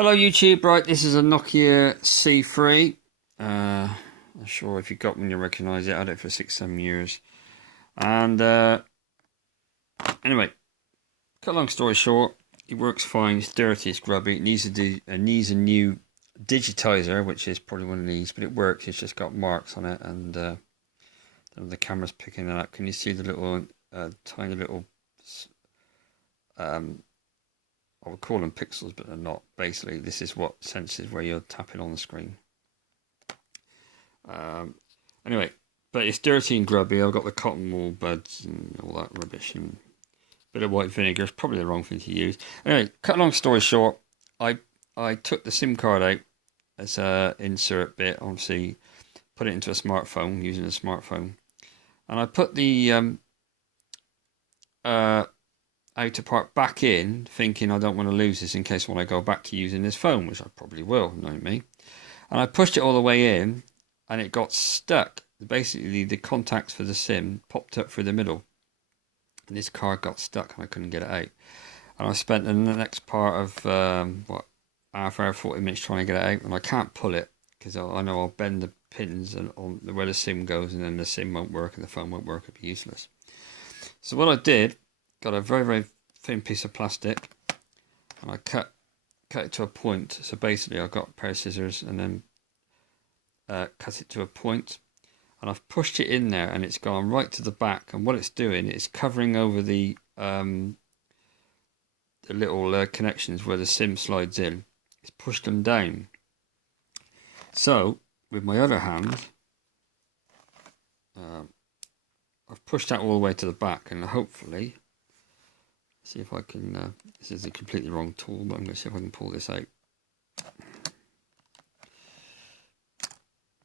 Hello YouTube, right, this is a Nokia C3. Not sure if you got one, you recognise it. I had it for 6-7 years. And anyway, cut a long story short, it works fine, it's dirty, it's grubby, it needs a new digitizer, which is probably one of these, but it works, it's just got marks on it, and the camera's picking that up. Can you see the little, tiny little, I would call them pixels, but they're not. Basically, this is what senses where you're tapping on the screen. Anyway, but it's dirty and grubby. I've got the cotton wool buds and all that rubbish, and a bit of white vinegar. It's probably the wrong thing to use. Anyway, cut a long story short, I took the SIM card out as a insert bit. Obviously, put it into a smartphone using a smartphone, and I put the outer part back in, thinking I don't want to lose this in case when I go back to using this phone, which I probably will, knowing me. And I pushed it all the way in, and it got stuck. Basically, the contacts for the SIM popped up through the middle, and this card got stuck, and I couldn't get it out. And I spent the next part of half hour, 40 minutes trying to get it out, and I can't pull it because I know I'll bend the pins and on where the SIM goes, and then the SIM won't work, and the phone won't work. It'll be useless. So what I did, got a very, very thin piece of plastic, and I cut it to a point. So basically I got a pair of scissors and then cut it to a point, and I've pushed it in there, and it's gone right to the back, and what it's doing is covering over the little connections where the SIM slides in. It's pushed them down. So with my other hand, I've pushed that all the way to the back, and hopefully, see if I can, this is a completely wrong tool, but I'm going to see if I can pull this out.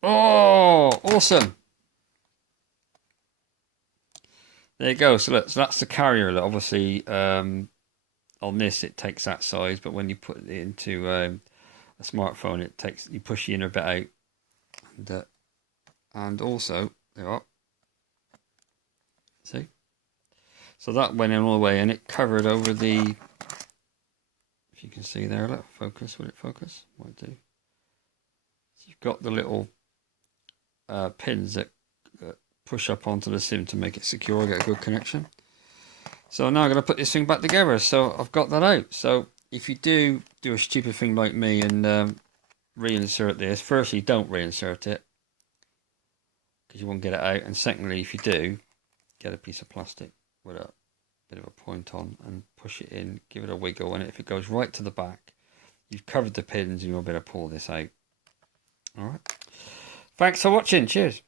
Oh, awesome. There you go. So look, so that's the carrier. Obviously, on this it takes that size, but when you put it into a smartphone, you push the inner bit out, and also there you are. See? So that went in all the way, and it covered over the, if you can see there, look, focus, will it focus? Might do. So you've got the little pins that push up onto the SIM to make it secure, get a good connection. So now I'm going to put this thing back together, so I've got that out. So if you do a stupid thing like me and reinsert this, firstly, don't reinsert it, because you won't get it out, and secondly, if you do, get a piece of plastic with a bit of a point on and push it in, give it a wiggle, and if it goes right to the back, you've covered the pins and you'll be able to pull this out. Alright, thanks for watching, cheers.